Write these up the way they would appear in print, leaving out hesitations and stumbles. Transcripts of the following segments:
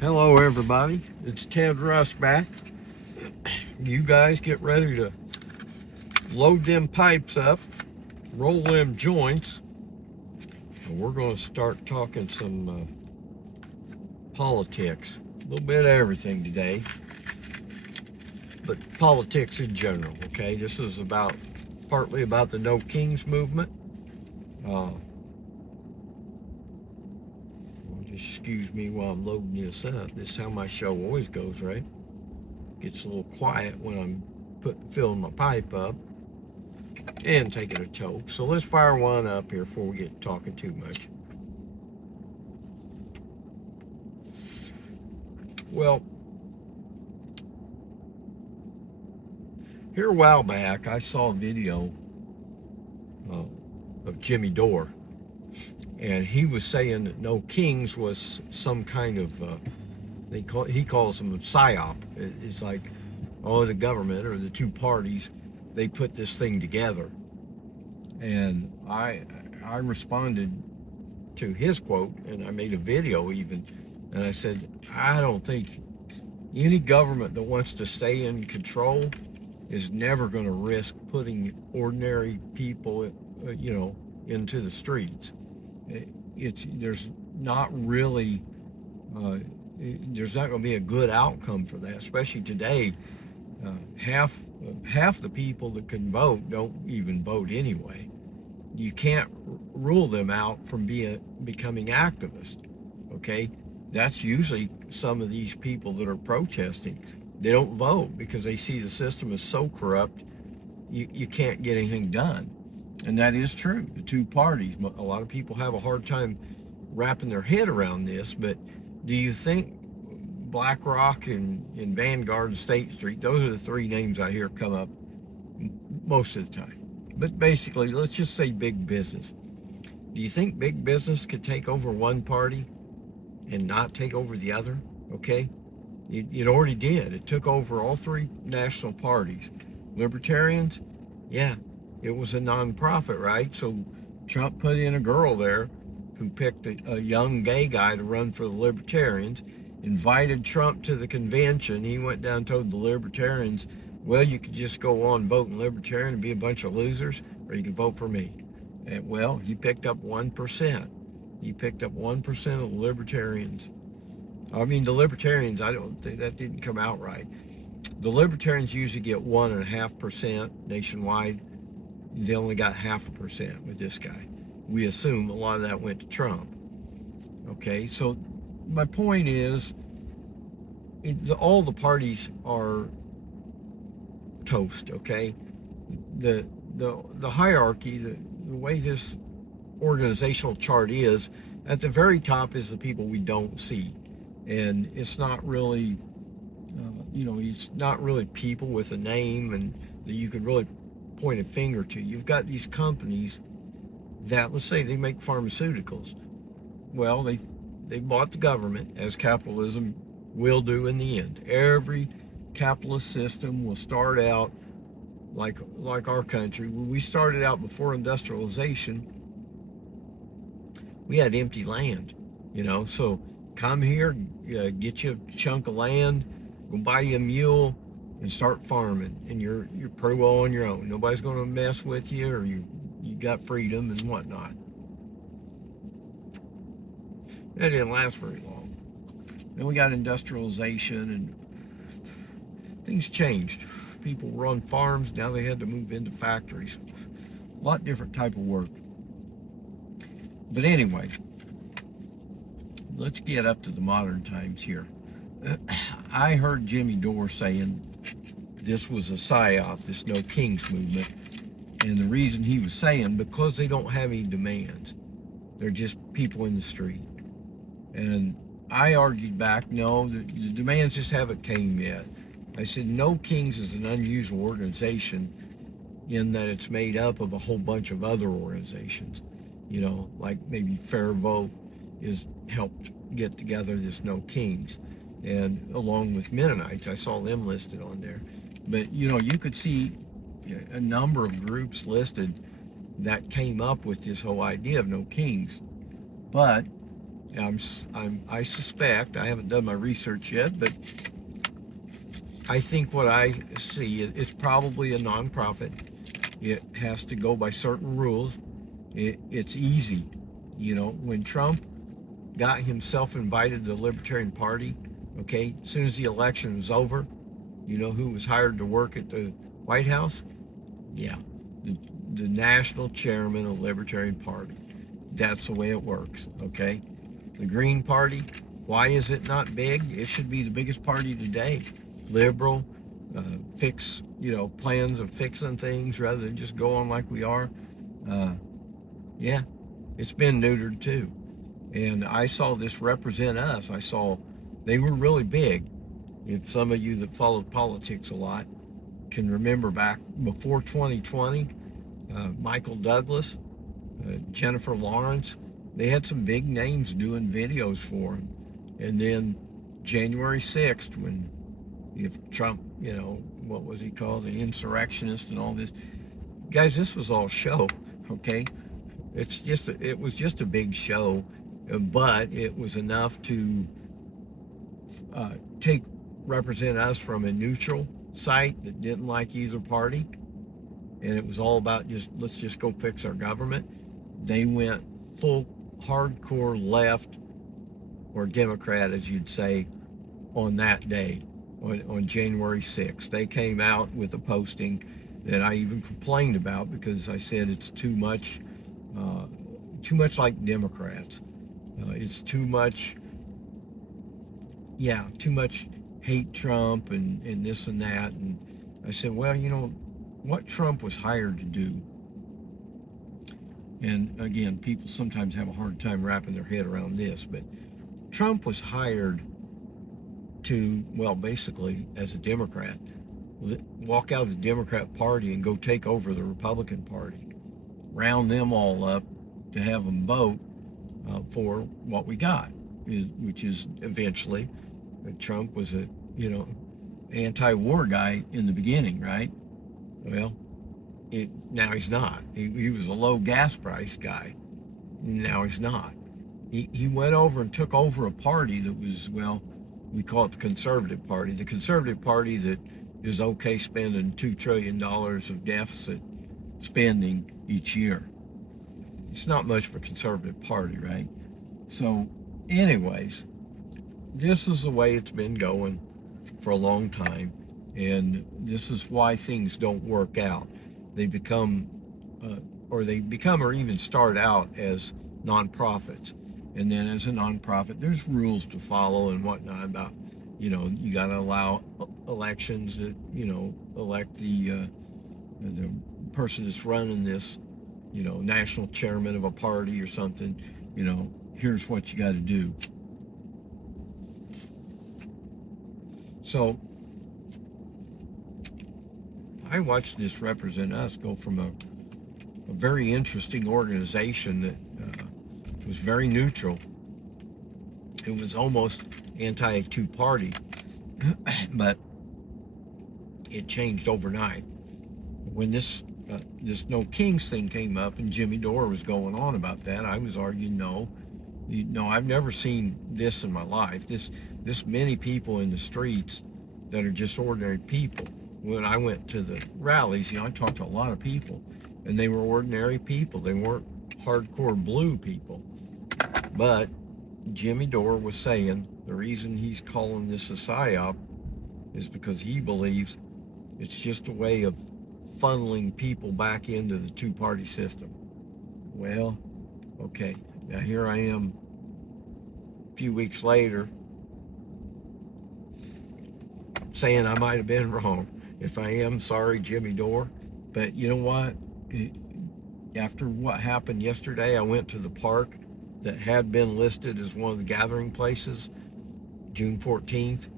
Hello everybody, it's Ted Rusk back. You guys get ready to load them pipes up, roll them joints, and we're going to start talking some politics. A little bit of everything today, but politics in general, okay? This is partly about the No Kings movement. Just excuse me while I'm loading this up. This is how my show always goes, right? Gets a little quiet when I'm filling my pipe up and taking a toke. So let's fire one up here before we get talking too much. Well, here a while back, I saw a video of Jimmy Dore, and he was saying that No Kings was some kind of he calls them a psyop. It's like, oh, the government or the two parties, they put this thing together. And I responded to his quote, and I made a video even, and I said, I don't think any government that wants to stay in control is never going to risk putting ordinary people, into the streets. There's not going to be a good outcome for that, especially today. Half the people that can vote don't even vote anyway. You can't rule them out from becoming activists, okay? That's usually some of these people that are protesting. They don't vote because they see the system is so corrupt, you can't get anything done. And that is true, the two parties. A lot of people have a hard time wrapping their head around this, but do you think BlackRock and Vanguard and State Street, those are the three names I hear come up most of the time. But basically, let's just say big business. Do you think big business could take over one party and not take over the other? Okay? It already did. It took over all three national parties. Libertarians, yeah, it was a nonprofit, right? So Trump put in a girl there who picked a young gay guy to run for the Libertarians, invited Trump to the convention. He went down and told the Libertarians, well, you could just go on voting Libertarian and be a bunch of losers, or you can vote for me. And well, he picked up 1%. He picked up 1% of the Libertarians. I mean, the Libertarians, I don't think that didn't come out right. The Libertarians usually get 1.5% nationwide. They only got 0.5% with this guy. We assume a lot of that went to Trump. Okay, so my point is, all the parties are toast. Okay, the hierarchy, the way this organizational chart is, at the very top is the people we don't see, and it's not really, it's not really people with a name and that you could really point a finger to. You've got these companies that, let's say, they make pharmaceuticals. Well, they bought the government, as capitalism will do in the end. Every capitalist system will start out like our country. When we started out before industrialization, we had empty land, so come here, get you a chunk of land, go buy you a mule and start farming, and you're pretty well on your own. Nobody's going to mess with you, or you got freedom and whatnot. That didn't last very long. Then we got industrialization, and things changed. People were on farms, now they had to move into factories. A lot different type of work. But anyway, let's get up to the modern times here. I heard Jimmy Dore saying this was a psyop, this No Kings movement. And the reason he was saying, because they don't have any demands. They're just people in the street. And I argued back, no, the demands just haven't came yet. I said, No Kings is an unusual organization in that it's made up of a whole bunch of other organizations. Like maybe Fair Vote is helped get together this No Kings. And along with Mennonites, I saw them listed on there. But, you could see a number of groups listed that came up with this whole idea of No Kings. But I suspect, I haven't done my research yet, but I think what I see, it's probably a nonprofit. It has to go by certain rules. It's easy. You know, when Trump got himself invited to the Libertarian Party, okay, as soon as the election was over, you know who was hired to work at the White House? Yeah, the, the national chairman of the Libertarian Party. That's the way it works, okay? The Green Party, why is it not big? It should be the biggest party today. Liberal, fix, you know, plans of fixing things rather than just go on like we are. Yeah, it's been neutered too. And I saw this Represent Us. I saw they were really big. If some of you that followed politics a lot can remember back before 2020, Michael Douglas, Jennifer Lawrence, they had some big names doing videos for them. And then January 6th, when if Trump, you know, what was he called, an insurrectionist and all this. Guys, this was all show, okay? It was just a big show, but it was enough to take Represent Us from a neutral site that didn't like either party, and it was all about let's just go fix our government. They went full hardcore left, or Democrat as you'd say, on that day, on January 6th. They came out with a posting that I even complained about because I said it's too much like Democrats. It's too much hate Trump and this and that. And I said, well, you know, what Trump was hired to do, and again, people sometimes have a hard time wrapping their head around this, but Trump was hired to, well, basically, as a Democrat, walk out of the Democrat Party and go take over the Republican Party, round them all up to have them vote for what we got, which is eventually Trump was a, you know, anti-war guy in the beginning, right? Well, now he's not. He was a low gas price guy. Now he's not. He went over and took over a party that was, well, we call it the Conservative Party. The Conservative Party that is okay spending $2 trillion of deficit spending each year. It's not much of a conservative party, right? So, anyways, this is the way it's been going for a long time, and this is why things don't work out. They become or even start out as nonprofits, and then as a nonprofit, there's rules to follow and whatnot about, you know, you got to allow elections that, you know, elect the person that's running this, you know, national chairman of a party or something. You know, here's what you got to do. So I watched this Represent Us go from a very interesting organization that was very neutral. It was almost anti-two-party, but it changed overnight. When this No Kings thing came up and Jimmy Dore was going on about that, I was arguing, no, I've never seen this in my life. This many people in the streets that are just ordinary people. When I went to the rallies, you know, I talked to a lot of people, and they were ordinary people. They weren't hardcore blue people. But Jimmy Dore was saying the reason he's calling this a psyop is because he believes it's just a way of funneling people back into the two-party system. Well, okay, now here I am a few weeks later saying I might have been wrong. If I am, sorry, Jimmy Dore. But you know what? After what happened yesterday, I went to the park that had been listed as one of the gathering places, June 14th,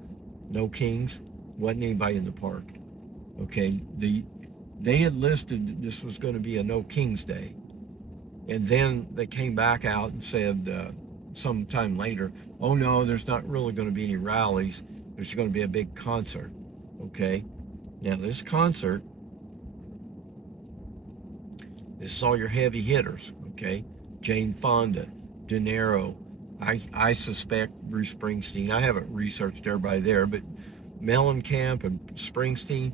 No Kings, wasn't anybody in the park. Okay, they had listed that this was going to be a No Kings Day. And then they came back out and said sometime later, oh no, there's not really going to be any rallies. There's going to be a big concert. Okay, now this concert, this is all your heavy hitters, okay? Jane Fonda, De Niro, I suspect Bruce Springsteen. I haven't researched everybody there, but Mellencamp and Springsteen,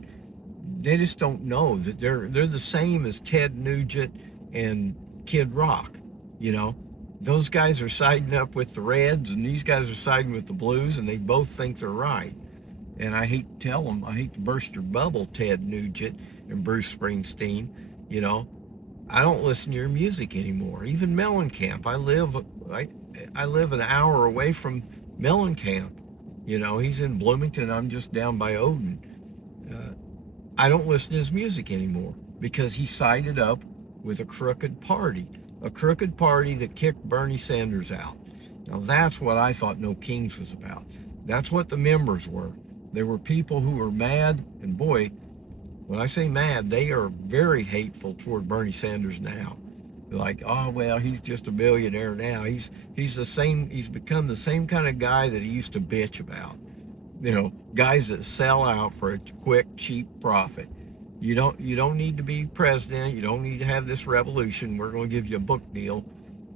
they just don't know that they're the same as Ted Nugent and Kid Rock. You know, those guys are siding up with the Reds, and these guys are siding with the Blues, and they both think they're right. And I hate to tell them, I hate to burst your bubble, Ted Nugent and Bruce Springsteen. You know, I don't listen to your music anymore. Even Mellencamp, I live an hour away from Mellencamp. You know, he's in Bloomington. I'm just down by Odin. I don't listen to his music anymore because he sided up with a crooked party that kicked Bernie Sanders out. Now that's what I thought No Kings was about. That's what the members were. There were people who were mad, and boy, when I say mad, they are very hateful toward Bernie Sanders now. They're like, oh well, he's just a billionaire now. He's become the same kind of guy that he used to bitch about. You know, guys that sell out for a quick, cheap profit. You don't need to be president. You don't need to have this revolution. We're going to give you a book deal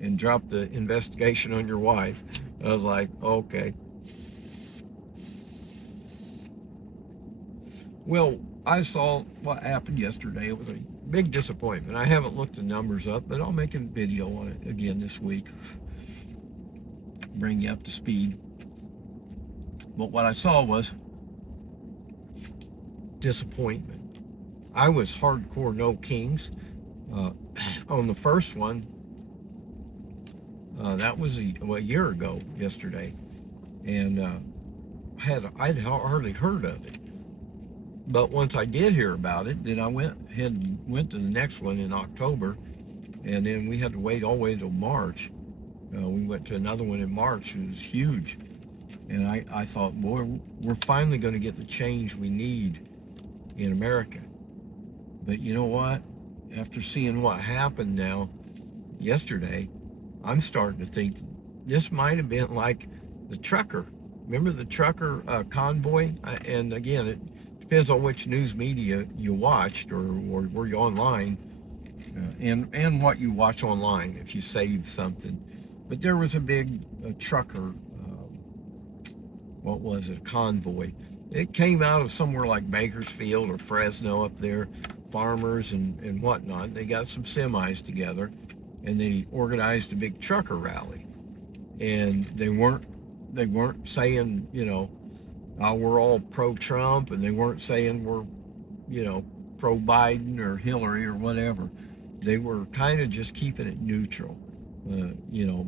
and drop the investigation on your wife. I was like, okay. Well, I saw what happened yesterday. It was a big disappointment. I haven't looked the numbers up, but I'll make a video on it again this week. Bring you up to speed. But what I saw was disappointment. I was hardcore No Kings. On the first one, that was a year ago yesterday, and I'd hardly heard of it. But once I did hear about it, then I went to the next one in October, and then we had to wait all the way till March. We went to another one in March. It was huge, and I thought, boy, we're finally going to get the change we need in America. But you know what? After seeing what happened now yesterday, I'm starting to think this might have been like the trucker. Remember the trucker convoy? And again, it depends on which news media you watched or were you online, and what you watch online if you save something. But there was a big trucker, what was it, convoy. It came out of somewhere like Bakersfield or Fresno up there, farmers and whatnot. They got some semis together and they organized a big trucker rally. And they weren't saying, you know, we're all pro-Trump, and they weren't saying we're, you know, pro-Biden or Hillary or whatever. They were kind of just keeping it neutral, you know,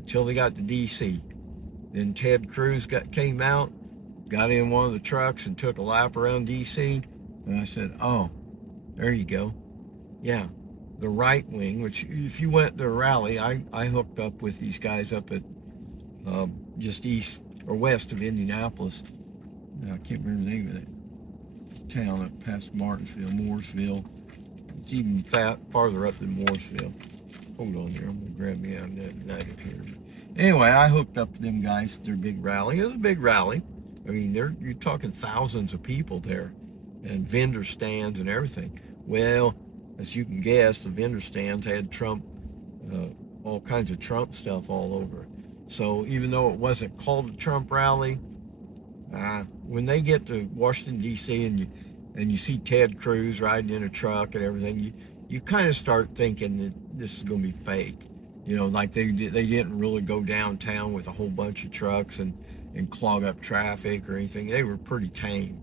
until they got to D.C. Then Ted Cruz came out, got in one of the trucks and took a lap around D.C. And I said, oh, there you go. Yeah, the right wing, which if you went to a rally, I hooked up with these guys up at just east or west of Indianapolis. I can't remember the name of that town up past Martinsville, Mooresville. It's even farther up than Mooresville. Hold on there, I'm gonna grab me out of that nugget here. Anyway, I hooked up to them guys at their big rally. It was a big rally. I mean, you're talking thousands of people there, and vendor stands and everything. Well, as you can guess, the vendor stands had Trump, all kinds of Trump stuff all over it. So even though it wasn't called a Trump rally, when they get to Washington D.C. and you see Ted Cruz riding in a truck and everything, you kind of start thinking that this is going to be fake. You know, like they didn't really go downtown with a whole bunch of trucks and clog up traffic or anything. They were pretty tame.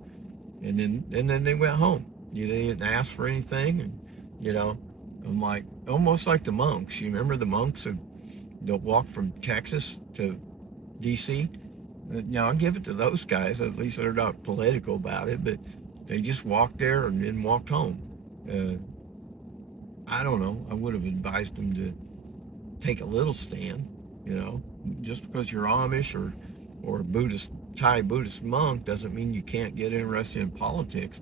And then they went home. They didn't ask for anything, and you know, I'm like almost like the monks. You remember the monks that walked from Texas to D.C.? Now, I'll give it to those guys. At least they're not political about it, but they just walked there and then walked home. I don't know. I would have advised them to take a little stand, you know. Just because you're Amish or Buddhist, Thai Buddhist monk doesn't mean you can't get interested in politics,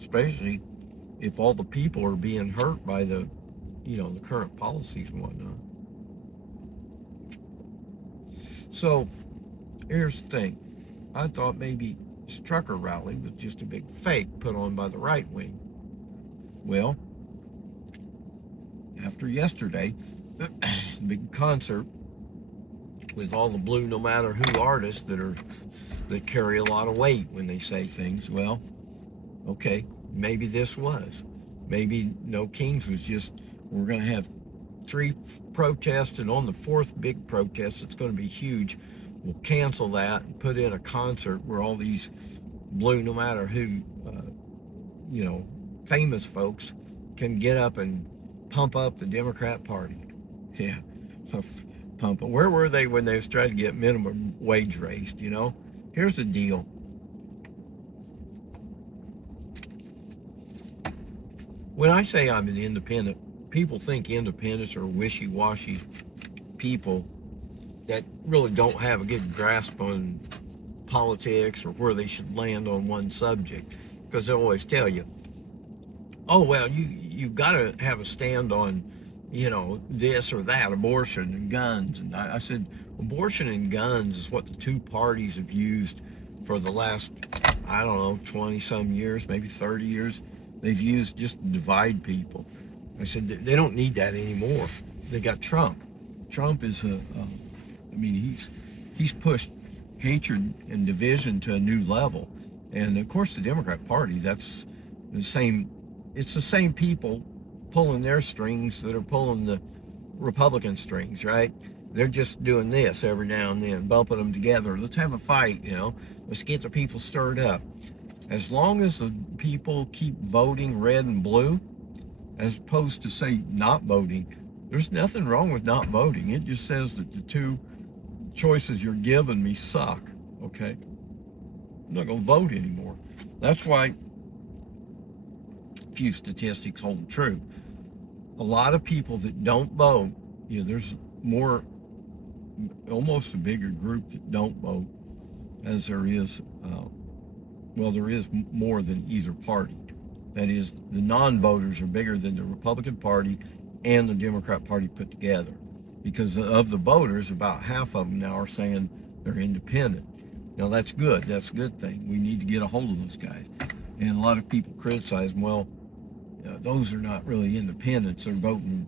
especially if all the people are being hurt by the, you know, the current policies and whatnot. So, here's the thing. I thought maybe this trucker rally was just a big fake put on by the right wing. Well, after yesterday, the big concert with all the blue no matter who artists that carry a lot of weight when they say things. Well, okay, maybe this was. Maybe No Kings was just, we're going to have 3 protests, and on the 4th big protest, it's going to be huge. We'll cancel that and put in a concert where all these blue no matter who, famous folks can get up and pump up the Democrat Party. Yeah, pump up. Where were they when they was trying to get minimum wage raised, Here's the deal. When I say I'm an independent, people think independents are wishy-washy people that really don't have a good grasp on politics or where they should land on one subject, because they always tell you, oh, well, you've got to have a stand on, this or that, abortion and guns. And I said, abortion and guns is what the 2 parties have used for the last, 20-some years, maybe 30 years. They've used just to divide people. I said, they don't need that anymore. They got Trump. Trump is he's pushed hatred and division to a new level. And of course the Democrat Party, that's the same, it's the same people pulling their strings that are pulling the Republican strings, right? They're just doing this every now and then, bumping them together. Let's have a fight, let's get the people stirred up. As long as the people keep voting red and blue, as opposed to, say, not voting, there's nothing wrong with not voting. It just says that the 2 choices you're giving me suck, okay? I'm not going to vote anymore. That's why few statistics hold true. A lot of people that don't vote, there's more, almost a bigger group that don't vote as there is, there is more than either party. That is, the non-voters are bigger than the Republican Party and the Democrat Party put together. Because of the voters, about half of them now are saying they're independent. Now that's good. That's a good thing. We need to get a hold of those guys. And a lot of people criticize them. Well, those are not really independents. They're voting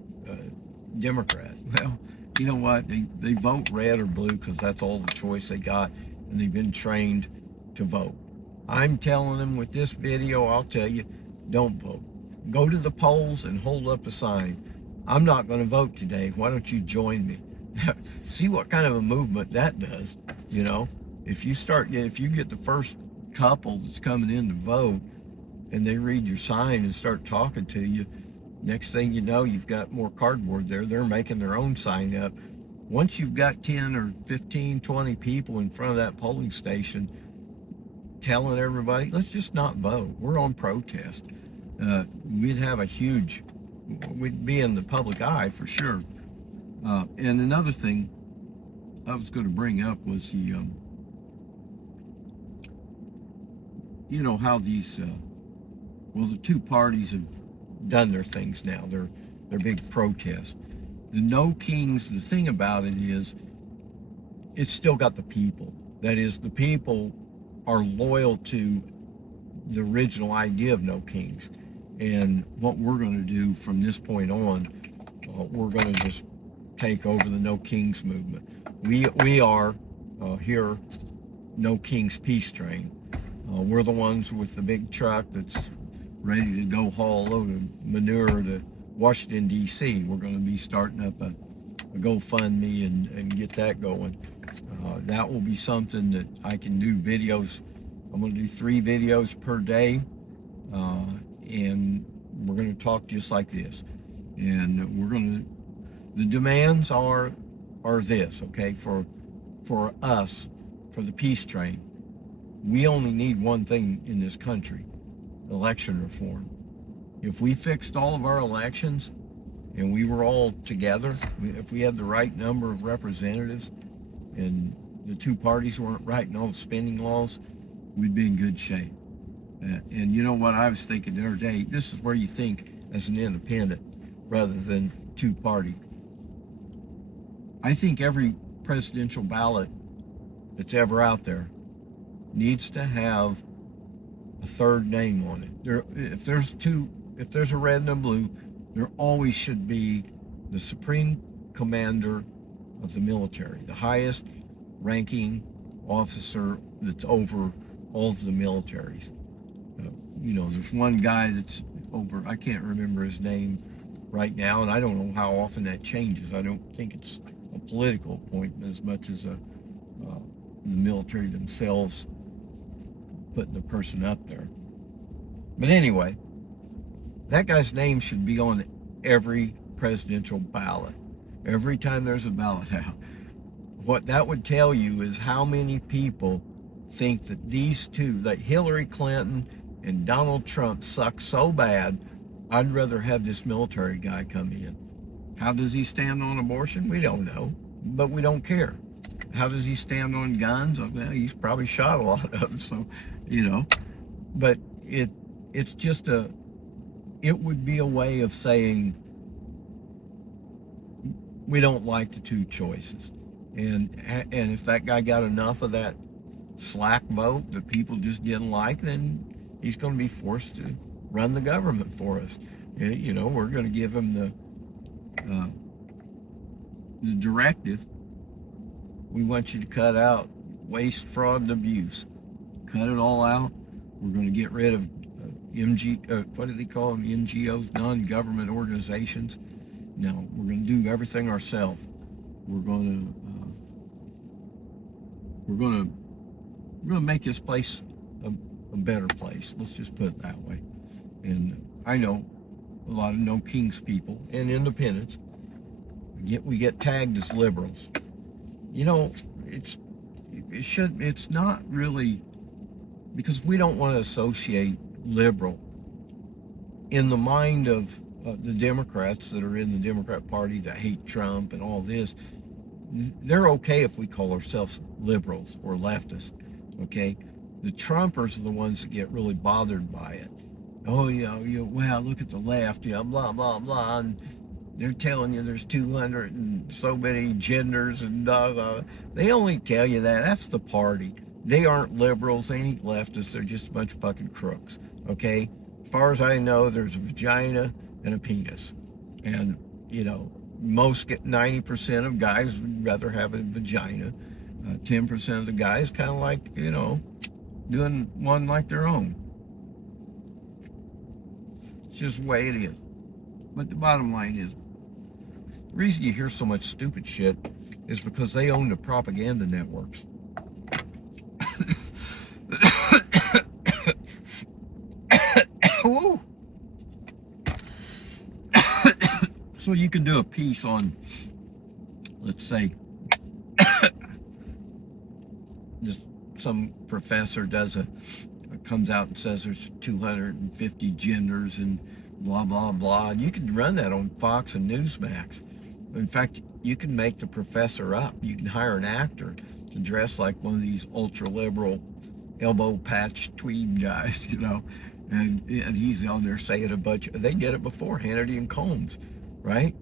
Democrat. Well, you know what? They vote red or blue because that's all the choice they got, and they've been trained to vote. I'm telling them with this video, I'll tell you, don't vote. Go to the polls and hold up a sign. I'm not going to vote today. Why don't you join me? See what kind of a movement that does, If you get the first couple that's coming in to vote and they read your sign and start talking to you, next thing you know, you've got more cardboard there. They're making their own sign up. Once you've got 10 or 15, 20 people in front of that polling station telling everybody, let's just not vote. We're on protest. We'd be in the public eye for sure. And another thing I was going to bring up was how these, the 2 parties have done their things now. Their big protest. The No Kings, the thing about it is, it's still got the people. That is, the people are loyal to the original idea of No Kings. And what we're going to do from this point on, we're going to just take over the No Kings movement. We are here, No Kings Peace Train. We're the ones with the big truck that's ready to go haul a load of manure to Washington, D.C. We're going to be starting up a GoFundMe and get that going. That will be something that I can do videos. I'm going to do 3 videos per day. And we're going to talk just like this. And the demands are this, okay, for us, for the peace train. We only need one thing in this country: election reform. If we fixed all of our elections and we were all together, if we had the right number of representatives and the 2 parties weren't writing all the spending laws, we'd be in good shape. And you know what I was thinking the other day? This is where you think as an independent rather than 2-party. I think every presidential ballot that's ever out there needs to have a 3rd name on it. If there's a red and a blue, there always should be the Supreme Commander of the military, the highest ranking officer that's over all of the militaries. There's one guy that's over, I can't remember his name right now, and I don't know how often that changes. I don't think it's a political appointment as much as the military themselves putting the person up there. But anyway, that guy's name should be on every presidential ballot. Every time there's a ballot out. What that would tell you is how many people think that these two, that Hillary Clinton and Donald Trump, suck so bad, I'd rather have this military guy come in. How does he stand on abortion? We don't know, but we don't care. How does he stand on guns? Well, he's probably shot a lot of them, so, but it's just it would be a way of saying we don't like the two choices. And if that guy got enough of that slack vote that people just didn't like, then he's going to be forced to run the government for us. We're going to give him the directive. We want you to cut out waste, fraud, and abuse. Cut it all out. We're going to get rid of what do they call them? NGOs, non-government organizations. No, we're going to do everything ourselves. We're going to make this place a better place. Let's just put it that way. And I know a lot of no kings people and independents. We get tagged as liberals. It's not really, because we don't want to associate liberal in the mind of the Democrats that are in the Democrat Party that hate Trump and all this. They're okay if we call ourselves liberals or leftists, okay? The Trumpers are the ones that get really bothered by it. Oh, well, look at the left, blah, blah, blah, and they're telling you there's 200 and so many genders and blah, blah. They only tell you that. That's the party. They aren't liberals, they ain't leftists, they're just a bunch of fucking crooks, okay? As far as I know, there's a vagina and a penis. And, most 90% of guys would rather have a vagina. 10% of the guys kind of like, doing one like their own. It's just the way it is. But the bottom line is, the reason you hear so much stupid shit is because they own the propaganda networks. Woo. So you can do a piece on, let's say, just some professor comes out and says there's 250 genders and blah, blah, blah. You can run that on Fox and Newsmax. In fact, you can make the professor up. You can hire an actor to dress like one of these ultra-liberal elbow patch tweed guys, and he's on there saying a bunch. They did it before, Hannity and Combs, right?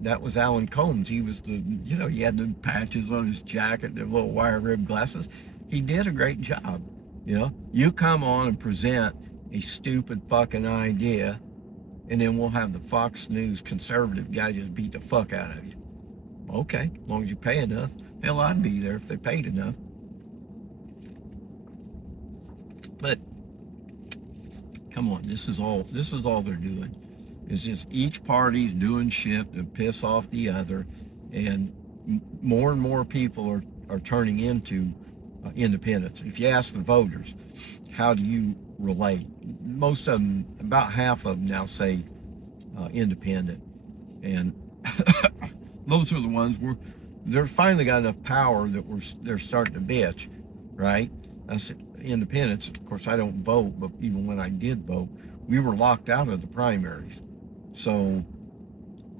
That was Alan Combs. He was he had the patches on his jacket, the little wire rimmed glasses. He did a great job. You come on and present a stupid fucking idea, and then we'll have the Fox News conservative guy just beat the fuck out of you. Okay, as long as you pay enough. Hell, I'd be there if they paid enough. But come on, this is all they're doing. It's just each party's doing shit to piss off the other, and more and more people are turning into independents. If you ask the voters, how do you relate? Most of them, about half of them now say independent, and those are the ones they're finally got enough power that they're starting to bitch, right? That's independents. Of course, I don't vote, but even when I did vote, we were locked out of the primaries, so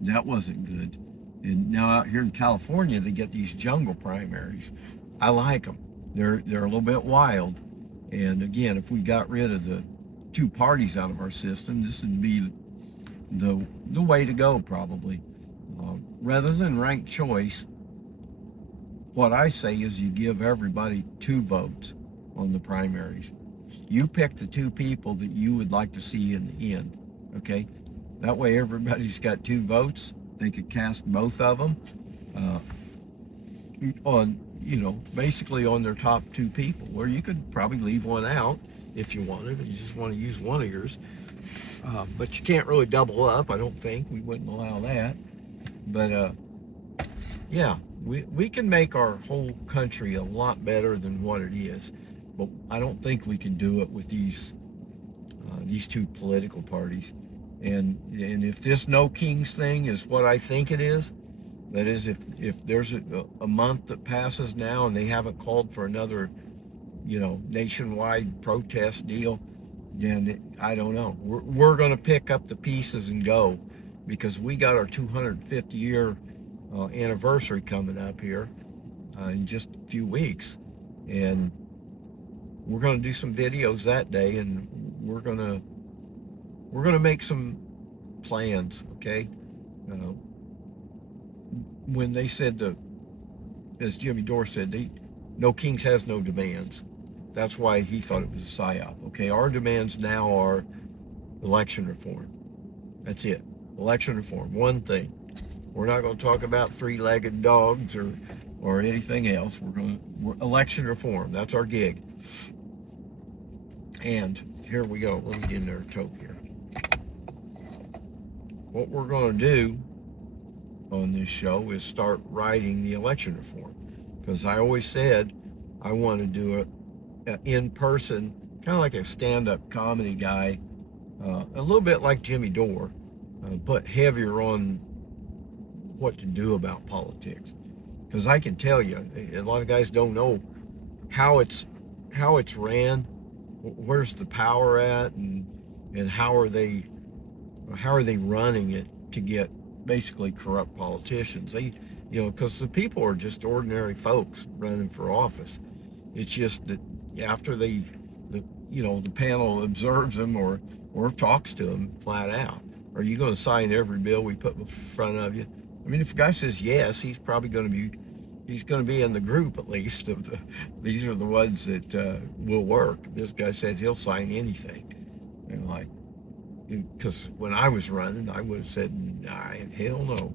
that wasn't good. And now out here in California, they get these jungle primaries. I like them. They're a little bit wild. And again, if we got rid of the two parties out of our system, this would be the way to go, probably. Rather than ranked choice, what I say is you give everybody 2 votes on the primaries. You pick the 2 people that you would like to see in the end, okay? That way everybody's got 2 votes. They could cast both of them. on, basically on their top two people, where you could probably leave one out if you wanted, and you just want to use one of yours. But you can't really double up, I don't think. We wouldn't allow that. But yeah, we can make our whole country a lot better than what it is. But I don't think we can do it with these two political parties. And if this No Kings thing is what I think it is, that is, if there's a month that passes now and they haven't called for another, nationwide protest deal, then I don't know. We're going to pick up the pieces and go, because we got our 250-year anniversary coming up here in just a few weeks, and we're going to do some videos that day, and we're going to make some plans, okay? When they said as Jimmy Dore said, No Kings has no demands. That's why he thought it was a psyop. Okay, our demands now are election reform. That's it. Election reform. One thing. We're not going to talk about three-legged dogs or anything else. We're election reform. That's our gig. And here we go. Let me get in there a tote here. What we're going to do on this show is start writing the election reform, because I always said I want to do it in person, kind of like a stand-up comedy guy, a little bit like Jimmy Dore, but heavier on what to do about politics. Because I can tell you, a lot of guys don't know how it's ran, where's the power at, and how are they running it to get basically corrupt politicians. Because the people are just ordinary folks running for office. It's just that after the panel observes them or talks to them flat out, are you going to sign every bill we put in front of you? I mean, if a guy says yes, he's probably going to be in the group, at least, of these are the ones that will work. This guy said he'll sign anything. And because when I was running, I would have said, nah, hell no.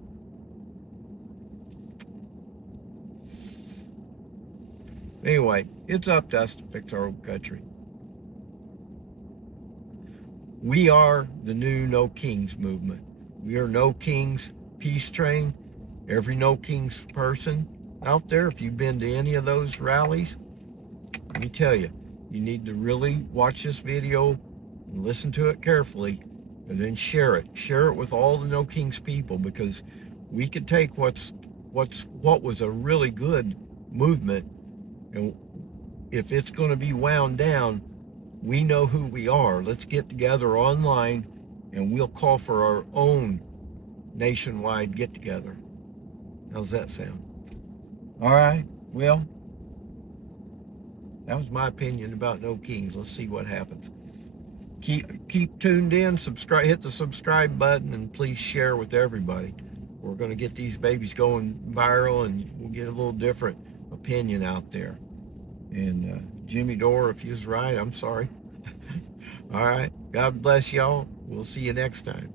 Anyway, it's up to us to fix our own country. We are the new No Kings movement. We are No Kings peace train. Every No Kings person out there, if you've been to any of those rallies, let me tell you, you need to really watch this video and listen to it carefully, and then share it. Share it with all the No Kings people, because we could take what was a really good movement, and if it's going to be wound down, we know who we are. Let's get together online, and we'll call for our own nationwide get-together. How's that sound? All right, well, that was my opinion about No Kings. Let's see what happens. Keep tuned in, subscribe, hit the subscribe button, and please share with everybody. We're going to get these babies going viral, and we'll get a little different opinion out there. And Jimmy Dore, if he was right, I'm sorry. All right, God bless y'all. We'll see you next time.